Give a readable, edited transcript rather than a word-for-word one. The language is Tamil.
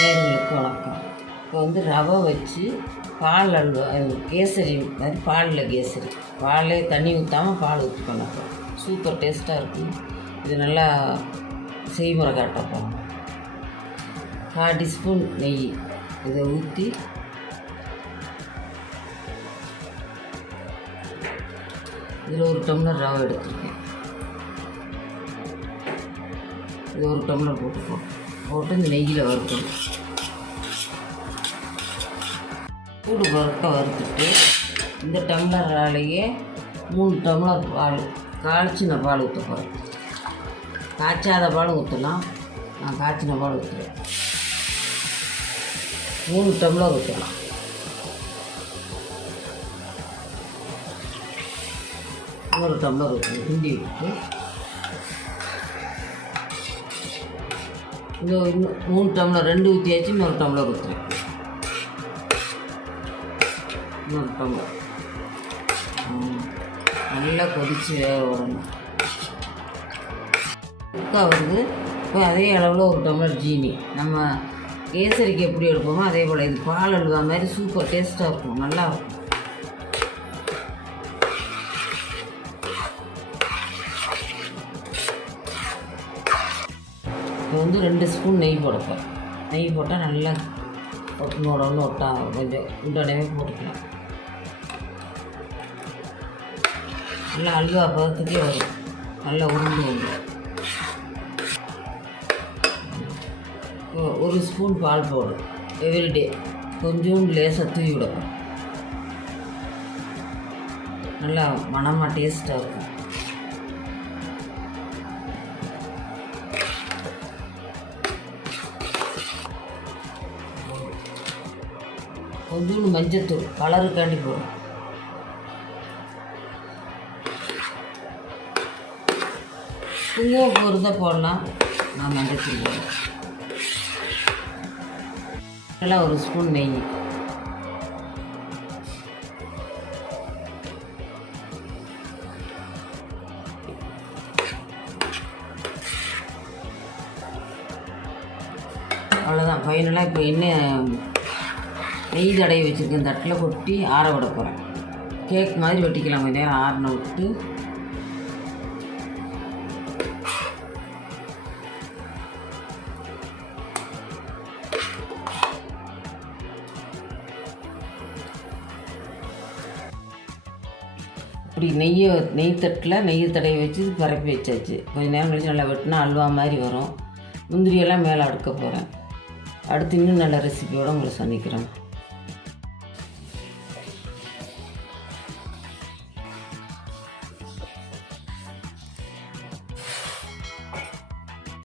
நேயர்களுக்கு வணக்கம். இப்போ வந்து ரவை வச்சு பால் அல்வா, கேசரி மாதிரி பாலில் கேசரி, பாலே தண்ணி ஊற்றாமல் பால் ஊற்றி பண்ணப்போம். சூப்பர் டேஸ்ட்டாக இருக்கும். இது நல்லா செய்முறை காட்டப்போம். 1/4 டீஸ்பூன் நெய் இதை ஊற்றி இதில் 1 டம்ளர் ரவை எடுத்துருக்கேன். இது 1 டம்ளர் போட்டு இந்த நெய்யில் வறுக்கணும். சூடு வறுத்துட்டு இந்த டம்ளராலேயே 3 டம்ளர் பால் காய்ச்சின பால் ஊற்ற போகிறேன். காய்ச்சாத பால் ஊற்றலாம், நான் காய்ச்சின பால் ஊற்றுறேன். 3 டம்ளர் ஊற்றலாம். ஒரு டம்ளர் ஊற்றணும். கிண்டி விட்டு இன்னும் 3 டம்ளர் 2 ஊற்றியாச்சு. இன்னொரு டம்ளர் ஊற்றுறேன். இன்னொரு டம்ளர் நல்லா கொதித்து வேக விடணும். வந்து இப்போ அதே அளவில் 1 டம்ளர் ஜீனி. நம்ம கேசரிக்கு எப்படி எடுப்போமோ அதே போல் இது பால் அல்வா மாதிரி சூப்பர் டேஸ்ட்டாக இருக்கும், நல்லா இருக்கும். இப்போ வந்து 2 ஸ்பூன் நெய் போடப்போம். நெய் போட்டால் நல்லா ஒன்று ஒட்டா கொஞ்சம் உண்டனவே போட்டுக்கலாம். நல்லா அல்வா பதத்துக்கே வரும். நல்லா உருண்டு வந்துடும். 1 ஸ்பூன் பால் போடும் எவ்ரிடே. கொஞ்சம் லேசாக தூவி விடணும். நல்லா மணமாக டேஸ்ட்டாக இருக்கும். கொஞ்சோண்டு மஞ்சத்தூள் கலருக்காண்டி போடும். குங்குமப்பூ இருந்தால் போடலாம், நான் மஞ்சத்தூள் போடுறேன். நல்லா 1 ஸ்பூன் நெய். அவ்வளோதான். ஃபைனலாக இப்போ என்ன நெய் தடவை வச்சுருக்கேன் தட்டில் கொட்டி ஆற விட போகிறேன். கேக் மாதிரி வெட்டிக்கலாம். கொஞ்சம் நேரம் ஆறின விட்டு இப்படி நெய் தட்டில் நெய் தடவை வச்சு பரப்பி வச்சாச்சு. கொஞ்சம் நேரம் கழிச்சு நல்லா வெட்டினா அல்வா மாதிரி வரும். முந்திரியெல்லாம் மேலே அடுக்க போகிறேன். அடுத்து இன்னும் நல்ல ரெசிபியோடு உங்களை சந்திக்கிறேன்.